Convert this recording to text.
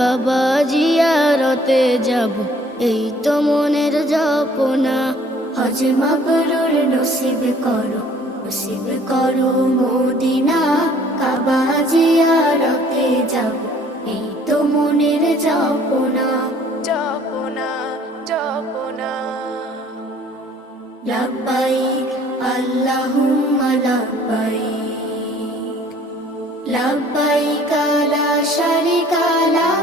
কাবা জিয়ারতে যাব, এই তো মনের জপনা। হজ মাবরুর নসিব করো মদিনা, কাবা জিয়ারতে যাব, এই তো মনের জপনা। জপনা জপনা। লাব্বাইক আল্লাহুম্মা লাব্বাইক, লাব্বাইক লা শারিকা লাক